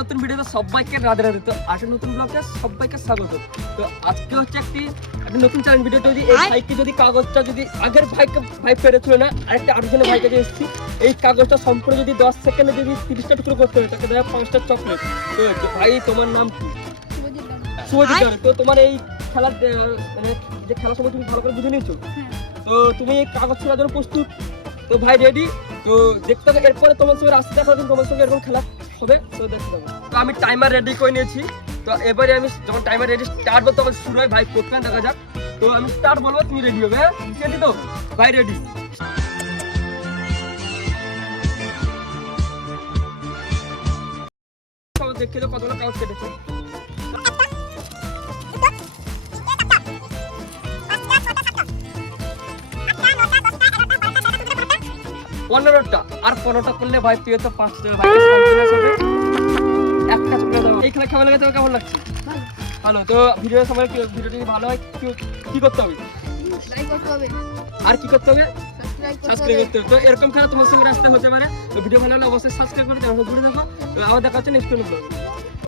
নতুন ভিডিওতে সবাইকে রাধে রাধে। তো আজকে নতুন ব্লগে সবাইকে স্বাগত। তো আজকে হচ্ছে একটা নতুন চ্যালেঞ্জ ভিডিও। যদি এই ভাইকে যদি কাগজটা যদি আগের ভাই পেরেছিল না, আরেকটা আরেকজনের ভাইকে যে এসেছি, এই কাগজটা সম্পূর্ণ যদি 10 সেকেন্ডে যদি 30টা টুকরো করতে হবে, তাকে দেওয়া 5টা চকলেট। তো ভাই তোমার নাম কি? শুভজিৎ। তো তোমার এই খেলার মানে যে খেলার সময় তুমি ভালো করে বুঝে নিয়েছো, তো তুমি এই কাগজ ছেড়ার জন্য প্রস্তুত? তো ভাই রেডি? তো দেখতে হবে এরপরে তোমার সঙ্গে রাস্তা দেখা হবে, তোমার সঙ্গে এরকম খেলা হবে। তো দেখতে পাবো। তো আমি টাইমার রেডি করে নিয়েছি। তো এবারে আমি যখন টাইমার রেডি স্টার্ট বলবো তখন শুরু হয়। ভাই করতে দেখা যাক। তো আমি স্টার্ট বলবো, তুমি রেডি হবে? হ্যাঁ রেডি তো ভাই? রেডি। দেখে তো কতগুলো কাগজ কেটেছে। 15টা আর 15টা করলে ভাই তুই তো 5টা ভাই একটা চলে দাও। এই খেলা কেমন লাগে? তোমার কেমন লাগছে? ভালো। তো ভিডিওর সময় ভিডিওটি ভালো হয় কি করতে হবে? আর কি করতে হবে? সাবস্ক্রাইব করতে হবে। তো এরকম খেলা তোমার সঙ্গে রাস্তা হতে পারে। তো ভিডিও ভালো হলে অবশ্যই সাবস্ক্রাইব করে দাও, ঘুরে দেখো। তো আবার দেখা হচ্ছে নেক্সট ভিডিও।